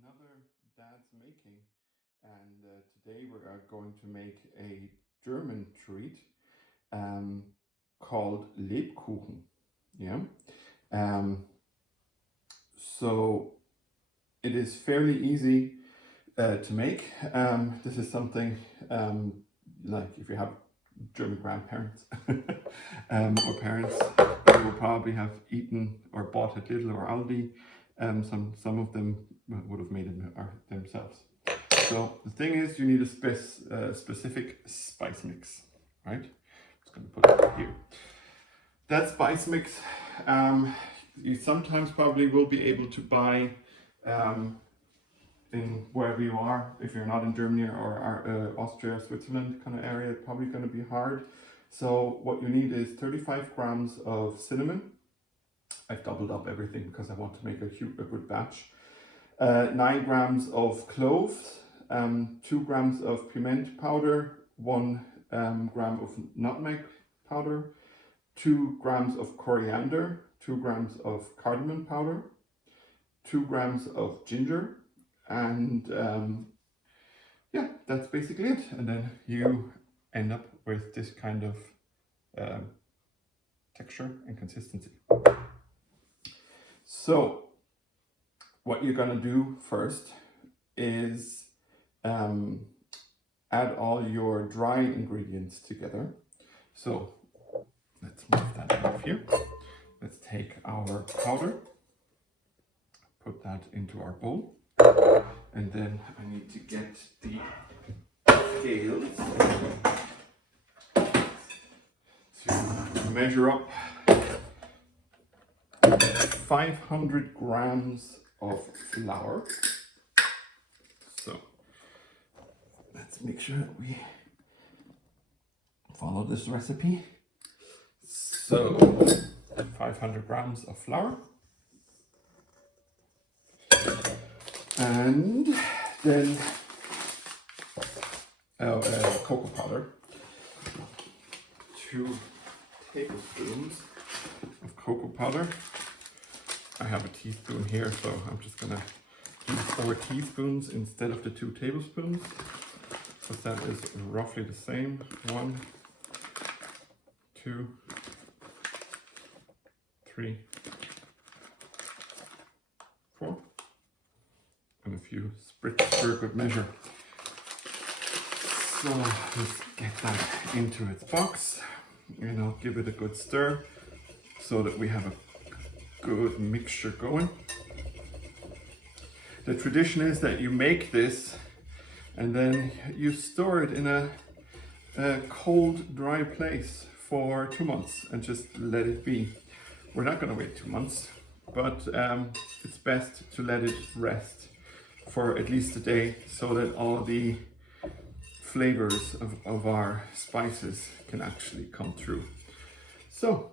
another Dad's making, and today we are going to make a German treat called Lebkuchen. Yeah. So it is fairly easy to make. This is something like if you have German grandparents or parents, you will probably have eaten or bought at Lidl or Aldi. Some of them would have made it themselves. So the thing is, you need a specific spice mix, right? I'm just going to put it here. That spice mix, you sometimes probably will be able to buy in wherever you are. If you're not in Germany or Austria, Switzerland kind of area, it's probably going to be hard. So what you need is 35 grams of cinnamon. I've doubled up everything because I want to make a good batch. 9 grams of cloves, 2 grams of pimento powder, 1 gram of nutmeg powder, 2 grams of coriander, 2 grams of cardamom powder, 2 grams of ginger, and yeah, that's basically it. And then you end up with this kind of texture and consistency. So what you're gonna do first is add all your dry ingredients together. So let's move that out of here. Let's take our powder, put that into our bowl, and then I need to get the scales to measure up 500 grams of flour. So let's make sure that we follow this recipe. So 500 grams of flour, and then cocoa powder, 2 tablespoons of cocoa powder. I have a teaspoon here, so I'm just gonna use 4 teaspoons instead of the 2 tablespoons, because that is roughly the same. 1, 2, 3, 4, and a few spritz for good measure. So let's get that into its box, and I'll give it a good stir so that we have a good mixture going. The tradition is that you make this and then you store it in a cold, dry place for 2 months and just let it be. We're not going to wait 2 months, but it's best to let it rest for at least a day so that all the flavors of our spices can actually come through. So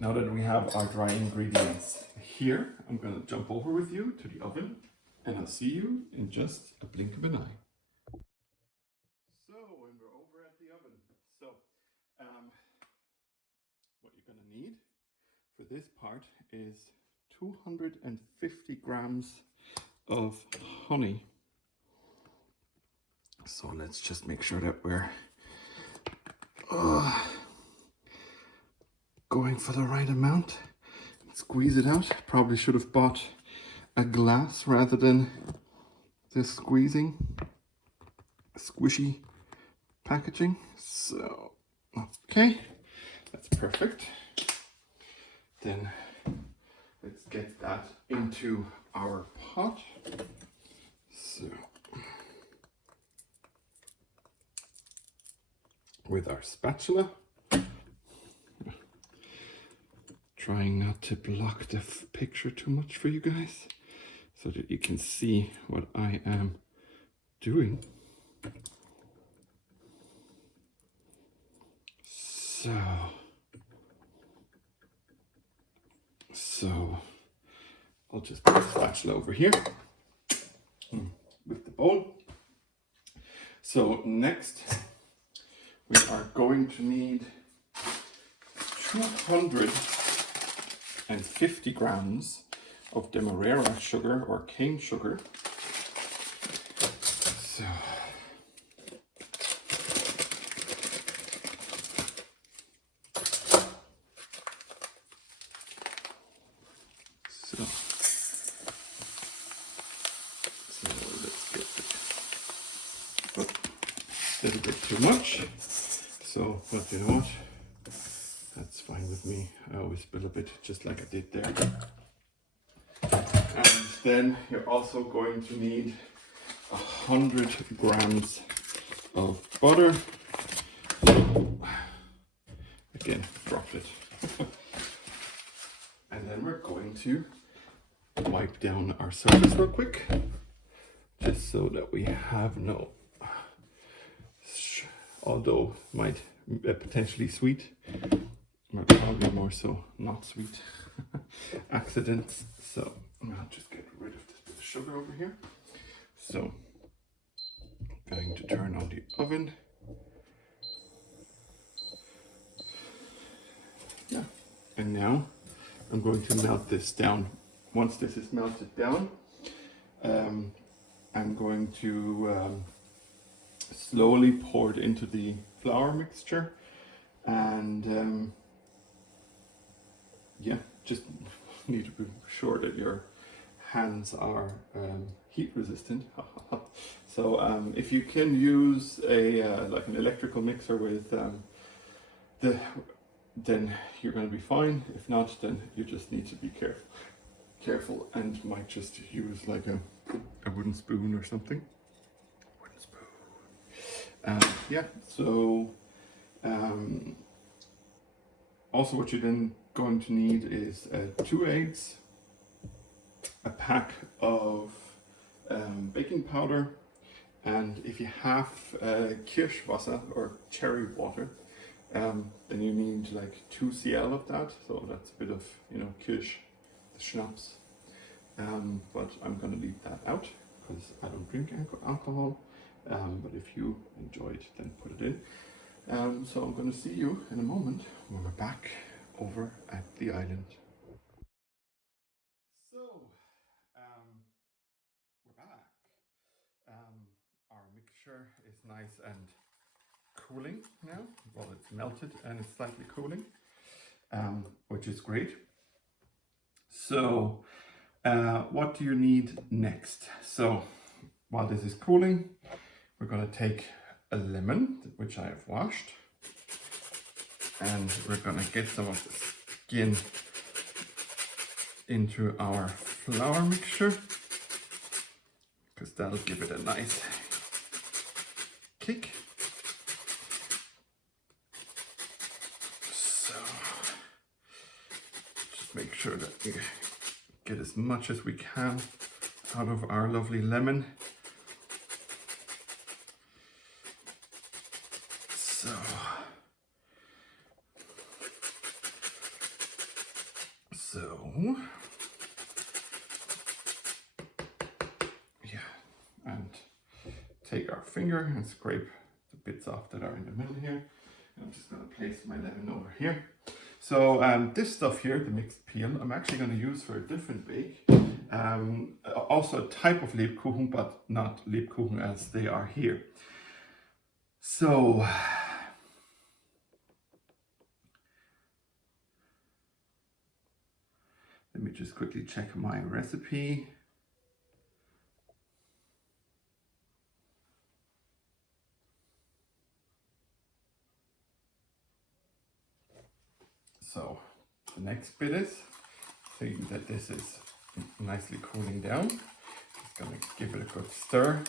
now that we have our dry ingredients here, I'm going to jump over with you to the oven, and I'll see you in just a blink of an eye. So, and we're over at the oven. So, what you're going to need for this part is 250 grams of honey. So let's just make sure that we're going for the right amount. Squeeze it out. Probably should have bought a glass rather than this squishy packaging. So, okay, that's perfect. Then let's get that into our pot. So, with our spatula, trying not to block the picture too much for you guys so that you can see what I am doing. So I'll just put the spatula over here with the bowl. So next we are going to need 250 grams of Demarera sugar or cane sugar. So let's get it. A little bit too much. So, but you know what? That's fine with me. I always spill a bit, just like I did there. And then you're also going to need 100 grams of butter. So, again, dropped it. And then we're going to wipe down our surface real quick, just so that we have no, although might potentially sweet, but probably more so not sweet accidents. So I'll just get rid of this bit of sugar over here. So I'm going to turn on the oven. Yeah, and now I'm going to melt this down. Once this is melted down, I'm going to slowly pour it into the flour mixture, and yeah, just need to be sure that your hands are heat resistant. So if you can use a like an electrical mixer with then you're going to be fine. If not, then you just need to be careful and might just use like a wooden spoon or something. Wooden spoon. Yeah, so also what you're then going to need is 2 eggs, a pack of baking powder, and if you have Kirsch or cherry water, then you need like 2 cl of that. So that's a bit of, you know, Kirsch, the schnapps. But I'm going to leave that out because I don't drink alcohol. But if you enjoy it, then put it in. So I'm going to see you in a moment when we're back over at the island. So we're back. Our mixture is nice and cooling now. Well, it's melted and it's slightly cooling, which is great. So what do you need next? So while this is cooling, we're going to take a lemon, which I have washed, and we're going to get some of the skin into our flour mixture, because that'll give it a nice kick. So just make sure that we get as much as we can out of our lovely lemon. So yeah, and take our finger and scrape the bits off that are in the middle here. And I'm just going to place my lemon over here. So this stuff here, the mixed peel, I'm actually going to use for a different bake. Also a type of Lebkuchen, but not Lebkuchen as they are here. So let me just quickly check my recipe. So the next bit is, seeing that this is nicely cooling down, just going to give it a good stir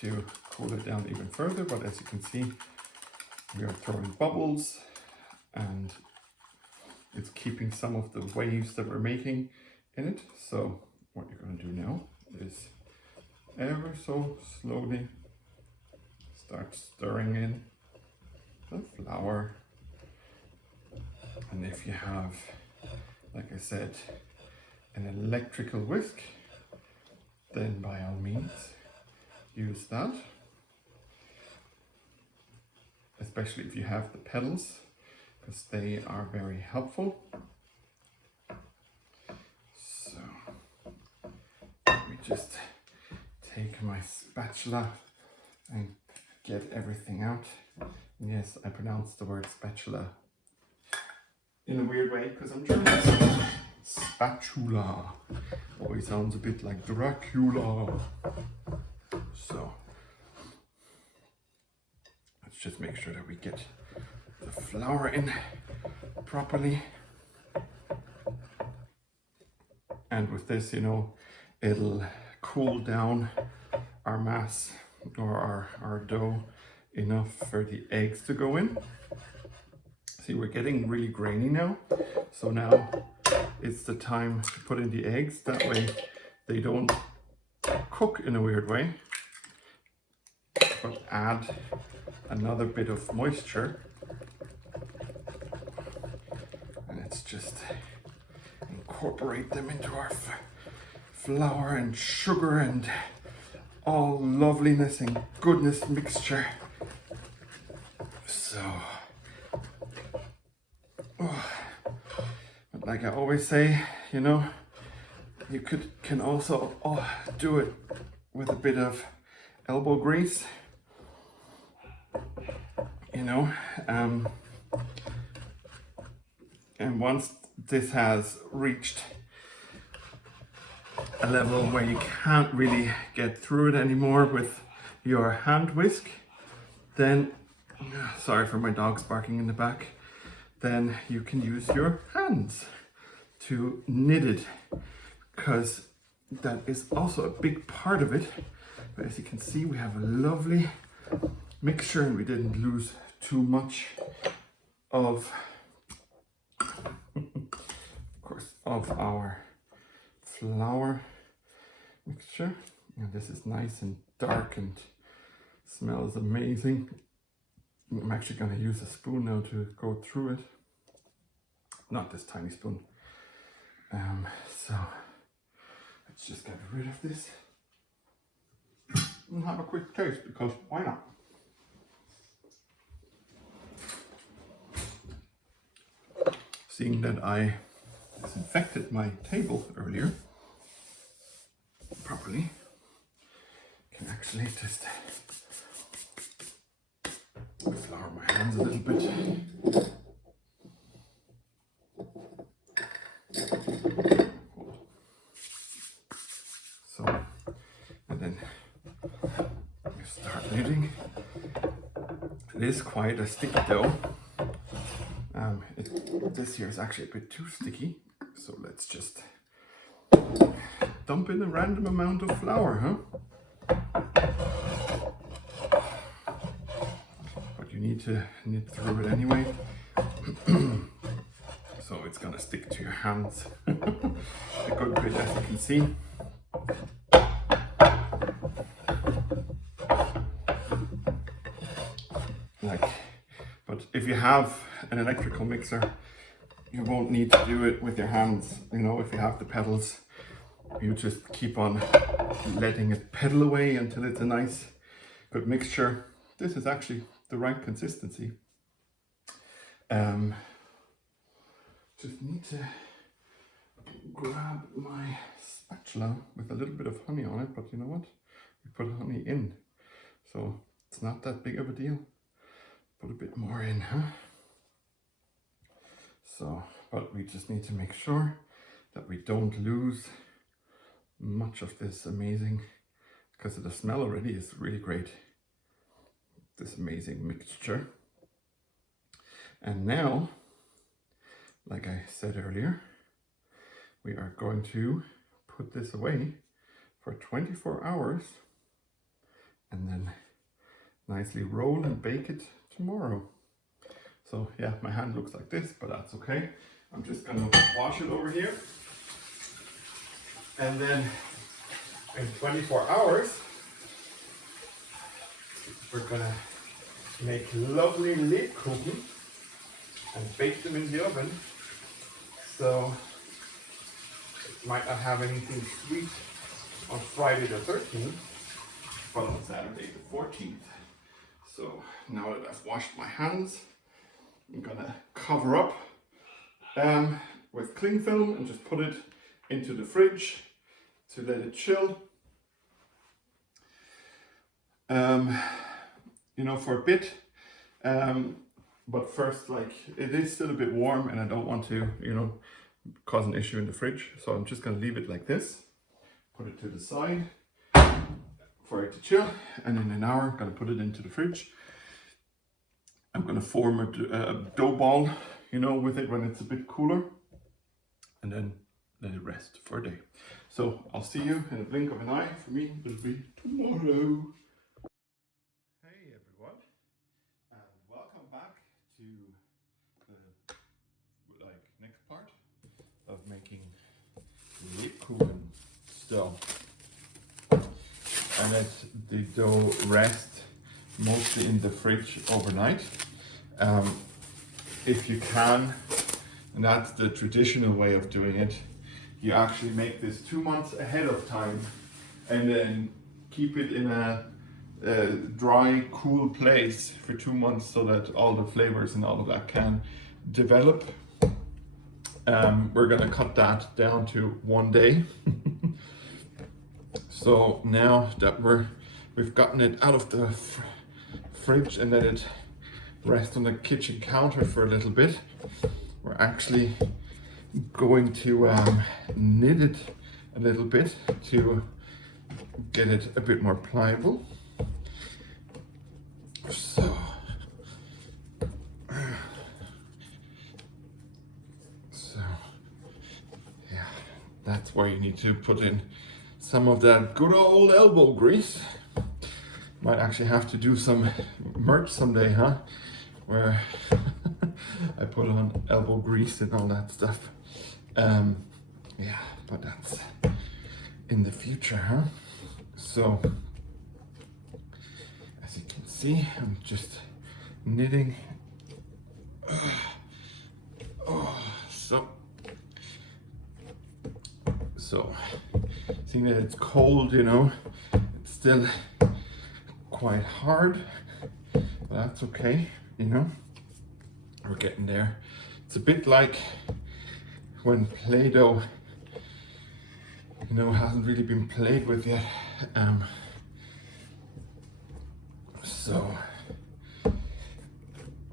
to cool it down even further. But as you can see, we are throwing bubbles and it's keeping some of the waves that we're making in it. So what you're going to do now is ever so slowly start stirring in the flour. And if you have, like I said, an electrical whisk, then by all means use that, especially if you have the pedals, because they are very helpful. So just take my spatula and get everything out. Yes, I pronounce the word spatula in a weird way because I'm German. Spatula always sounds a bit like Dracula. So let's just make sure that we get the flour in properly. And with this, you know, it'll cool down our mass or our dough enough for the eggs to go in. See, we're getting really grainy now. So now it's the time to put in the eggs. That way they don't cook in a weird way, but add another bit of moisture. And it's just incorporate them into our flour and sugar and all loveliness and goodness mixture. So, but like I always say, you know, you can also do it with a bit of elbow grease, you know, and once this has reached a level where you can't really get through it anymore with your hand whisk, then, sorry for my dogs barking in the back, then you can use your hands to knit it, because that is also a big part of it. But as you can see, we have a lovely mixture and we didn't lose too much of of our flour mixture. And this is nice and dark and smells amazing. I'm actually going to use a spoon now to go through it, not this tiny spoon. So let's just get rid of this and have a quick taste, because why not? Seeing that I disinfected my table earlier properly, I can actually just flour my hands a little bit. So, and then you start kneading. It is quite a sticky dough. This here is actually a bit too sticky, so let's just dump in a random amount of flour, huh? But you need to knit through it anyway, so it's gonna stick to your hands a good bit, as you can see. But if you have an electrical mixer, you won't need to do it with your hands. You know, if you have the pedals, you just keep on letting it pedal away until it's a nice, good mixture. This is actually the right consistency. Just need to grab my spatula with a little bit of honey on it, but you know what? We put honey in, so it's not that big of a deal. Put a bit more in, huh? So, but we just need to make sure that we don't lose much of this amazing, because the smell already is really great. This amazing mixture. And now, like I said earlier, we are going to put this away for 24 hours and then nicely roll and bake it tomorrow. So yeah, my hand looks like this, but that's okay. I'm just gonna wash it over here. And then in 24 hours, we're gonna make lovely Lebkuchen and bake them in the oven. So it might not have anything sweet on Friday the 13th, but on Saturday the 14th. So now that I've washed my hands, I'm gonna cover up with cling film and just put it into the fridge to let it chill you know, for a bit. But first, like, it is still a bit warm and I don't want to, you know, cause an issue in the fridge. So I'm just gonna leave it like this, put it to the side for it to chill. And in an hour, I'm gonna put it into the fridge. I'm gonna form a dough ball, you know, with it when it's a bit cooler. And then let it rest for a day. So I'll see you in a blink of an eye. For me, it'll be tomorrow. Hey everyone, and welcome back to the next part of making Lebkuchen dough. I let the dough rest mostly in the fridge overnight. If you can, and that's the traditional way of doing it, you actually make this 2 months ahead of time and then keep it in a dry, cool place for 2 months so that all the flavors and all of that can develop. We're gonna cut that down to 1 day. So now that we've gotten it out of the fridge and let it rest on the kitchen counter for a little bit, we're actually going to knit it a little bit to get it a bit more pliable. So yeah, that's where you need to put in some of that good old elbow grease. Might actually have to do some merch someday, huh? Where I put on elbow grease and all that stuff. Yeah, but that's in the future, huh? So, as you can see, I'm just knitting. So, seeing that it's cold, you know, it's still quite hard, but that's okay, you know, we're getting there. It's a bit like when Play-Doh, you know, hasn't really been played with yet.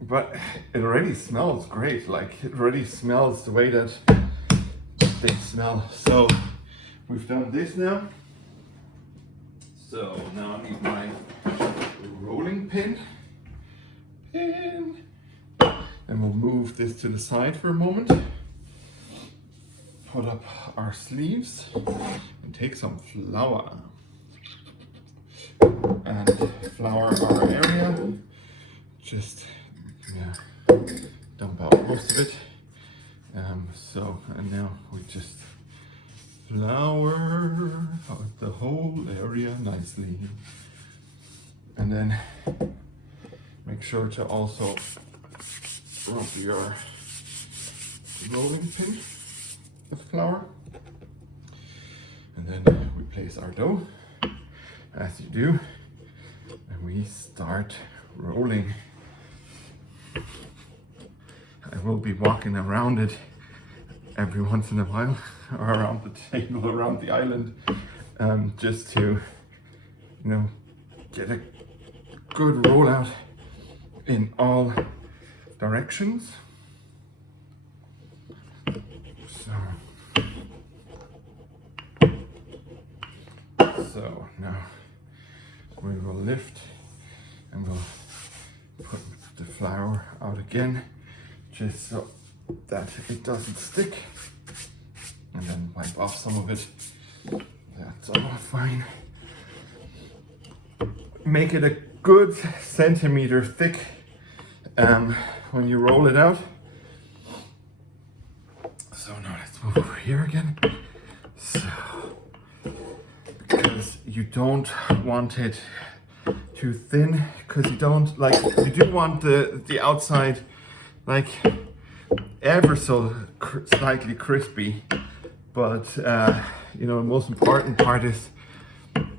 But it already smells great. Like, it already smells the way that they smell. So we've done this now. So now I need my rolling pin. And we'll move this to the side for a moment. Put up our sleeves and take some flour. And flour our area. Just dump out most of it. And now we just flour out the whole area nicely. And then make sure to also rub your rolling pin with flour. And then we place our dough, as you do, and we start rolling. I will be walking around it every once in a while, or around the table, around the island, just to, you know, get a good rollout in all directions. So now we will lift and we'll put the flour out again, just so that it doesn't stick, and then wipe off some of it. That's all fine. Make it a good centimeter thick when you roll it out. So now let's move over here again. So, because you don't want it too thin, because you don't like, you do want the outside like ever so slightly crispy, but you know, the most important part is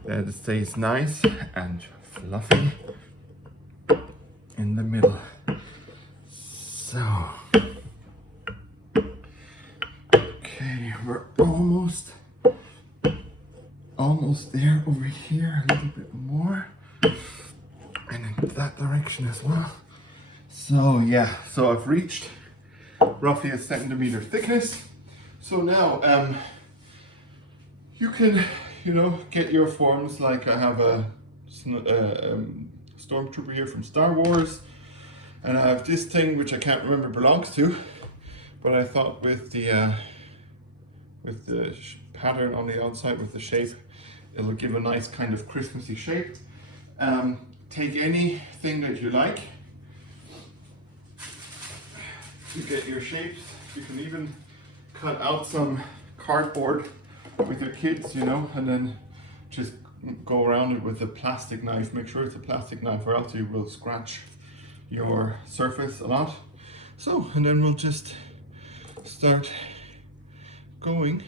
that it stays nice and fluffy in the middle. So okay, we're almost there. Over here a little bit more. direction as well. So yeah, so I've reached roughly a centimeter thickness. So now you can, you know, get your forms. Like I have a stormtrooper here from Star Wars, and I have this thing which I can't remember belongs to, but I thought with the pattern on the outside with the shape, it'll give a nice kind of Christmassy shape. Take anything that you like. You get your shapes. You can even cut out some cardboard with your kids, you know, and then just go around it with a plastic knife. Make sure it's a plastic knife, or else you will scratch your surface a lot. So, and then we'll just start going.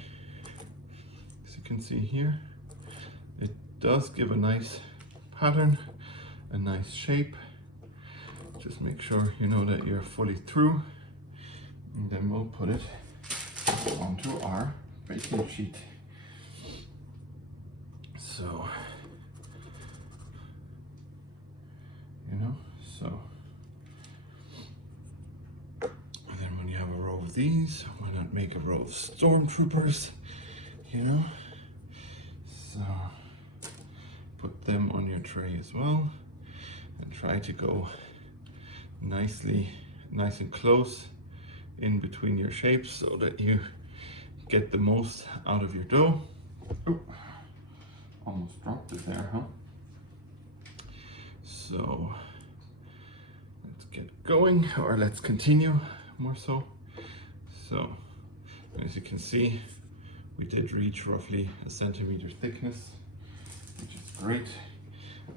As you can see here, it does give a nice pattern, a nice shape. Just make sure you know that you're fully through, and then we'll put it onto our baking sheet. So, you know, so, and then when you have a row of these, why not make a row of stormtroopers, you know? So, put them on your tray as well, and try to go nice and close in between your shapes so that you get the most out of your dough. Oh, almost dropped it there, huh? So let's get going, or let's continue more so. So as you can see, we did reach roughly a centimeter thickness, which is great.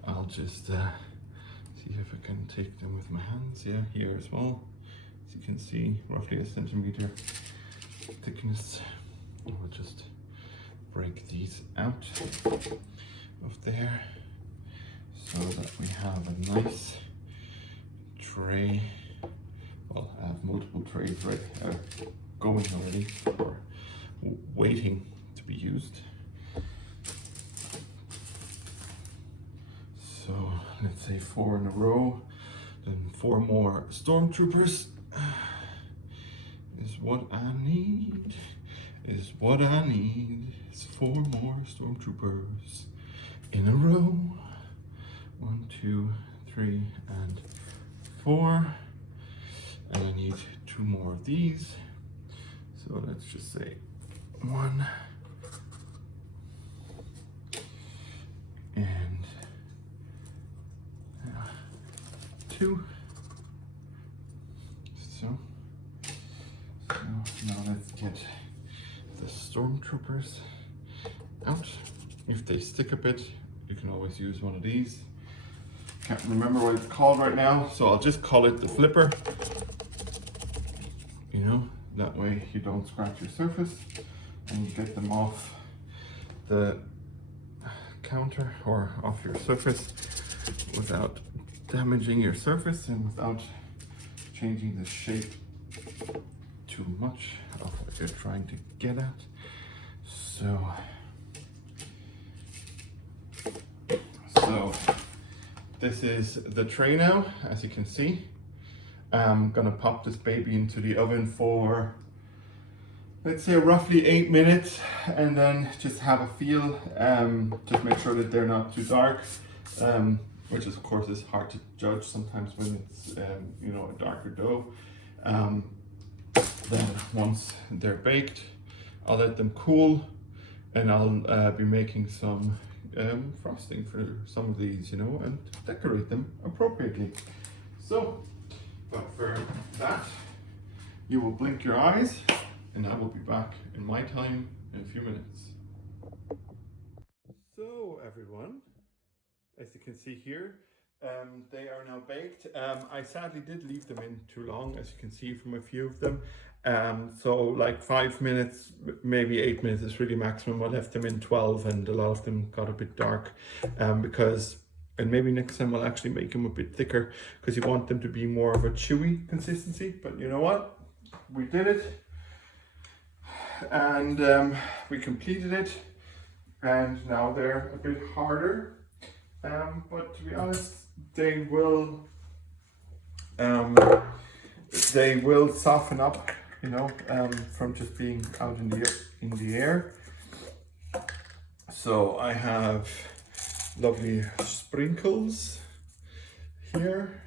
I'll just see if I can take them with my hands. Yeah, here as well. As you can see, roughly a centimeter thickness. We'll just break these out of there so that we have a nice tray. Well, I have multiple trays right going already, or waiting to be used. So let's say 4 in a row, then 4 more stormtroopers is what I need. Is what I need. Is 4 more stormtroopers in a row. 1, 2, 3, and 4. And I need 2 more of these. So let's just say 1 and 2. So now let's get the stormtroopers out. If they stick a bit, you can always use one of these. Can't remember what it's called right now, so I'll just call it the flipper. You know, that way you don't scratch your surface and you get them off the counter or off your surface without damaging your surface and without changing the shape too much of what you're trying to get at. So this is the tray now, as you can see. I'm gonna pop this baby into the oven for, let's say, roughly 8 minutes, and then just have a feel. Just make sure that they're not too dark, which of course is hard to judge sometimes when it's you know, a darker dough. Then once they're baked, I'll let them cool, and I'll be making some frosting for some of these, you know, and decorate them appropriately. So, but for that, you will blink your eyes, and I will be back in my time in a few minutes. So everyone, as you can see here, they are now baked. I sadly did leave them in too long, as you can see from a few of them. So like 5 minutes, maybe 8 minutes is really maximum. I left them in 12, and a lot of them got a bit dark because, and maybe next time I'll actually make them a bit thicker, because you want them to be more of a chewy consistency. But you know what? We did it, and we completed it, and now they're a bit harder. But to be honest, they will They will soften up, you know, from just being out in the air. So I have lovely sprinkles here,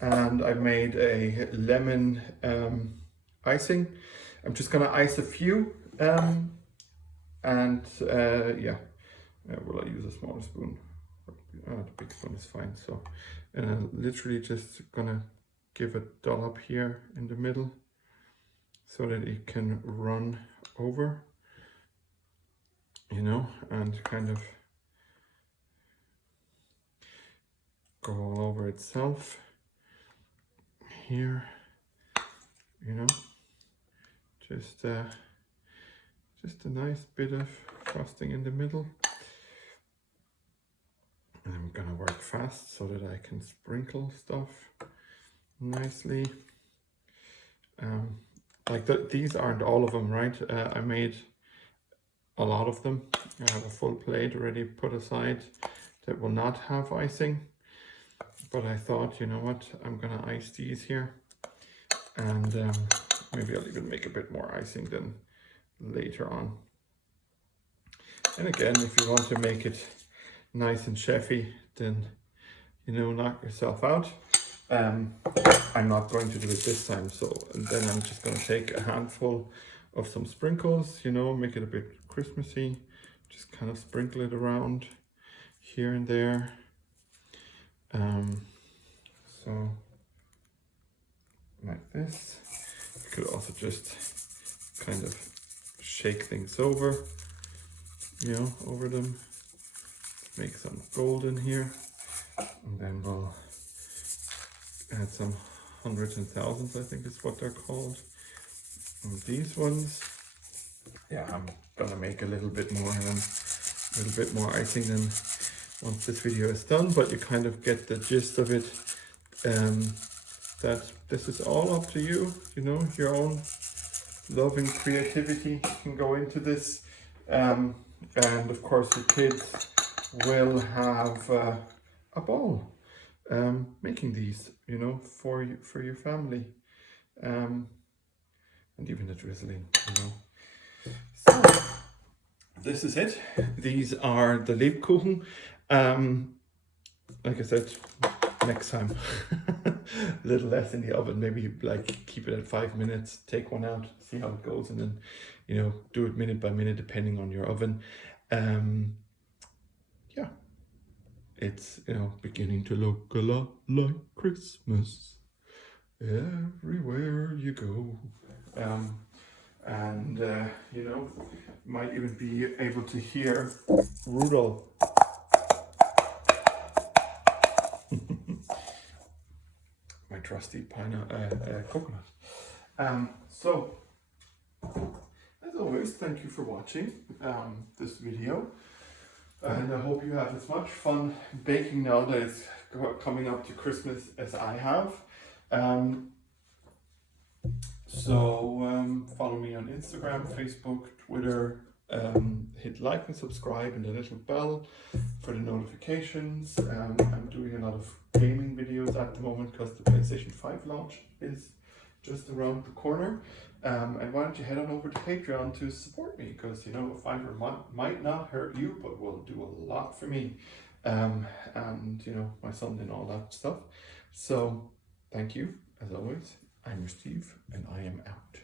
and I made a lemon icing. I'm just gonna ice a few, and yeah, will I use a smaller spoon? The big spoon is fine. So, and I'm literally just gonna give a dollop here in the middle so that it can run over, you know, and kind of go all over itself here, you know, just a nice bit of frosting in the middle. And I'm gonna work fast so that I can sprinkle stuff nicely. Like these aren't all of them, right? I made a lot of them. I have a full plate already put aside that will not have icing. But I thought, you know what, I'm gonna ice these here. And maybe I'll even make a bit more icing than later on. And again, if you want to make it nice and chefy, then, you know, knock yourself out. I'm not going to do it this time, so then I'm just going to take a handful of some sprinkles, you know, make it a bit Christmassy, just kind of sprinkle it around here and there. So like this. You could also just kind of shake things over, you know, over them, make some golden here, and then we'll add some hundreds and thousands, I think is what they're called. And these ones, yeah, I'm gonna make a little bit more icing than once this video is done, but you kind of get the gist of it. That this is all up to you, you know, your own love and creativity can go into this, and of course your kids will have a ball making these, you know, for your family, and even the drizzling, you know. So this is it. These are the Lebkuchen. Like I said, next time a little less in the oven, maybe like keep it at 5 minutes, take one out, see how it goes, and then, you know, do it minute by minute depending on your oven. Yeah, it's, you know, beginning to look a lot like Christmas everywhere you go. You know, might even be able to hear Rudolph. My trusty coconut. So, as always, thank you for watching this video. And I hope you have as much fun baking now that it's coming up to Christmas as I have. Follow me on Instagram, Facebook, Twitter. Hit like and subscribe and the little bell for the notifications. I'm doing a lot of gaming videos at the moment because the PlayStation 5 launch is just around the corner. And why don't you head on over to Patreon to support me, because, you know, a $5 might not hurt you, but will do a lot for me, and, you know, my son and all that stuff. So thank you, as always. I'm your Steve, and I am out.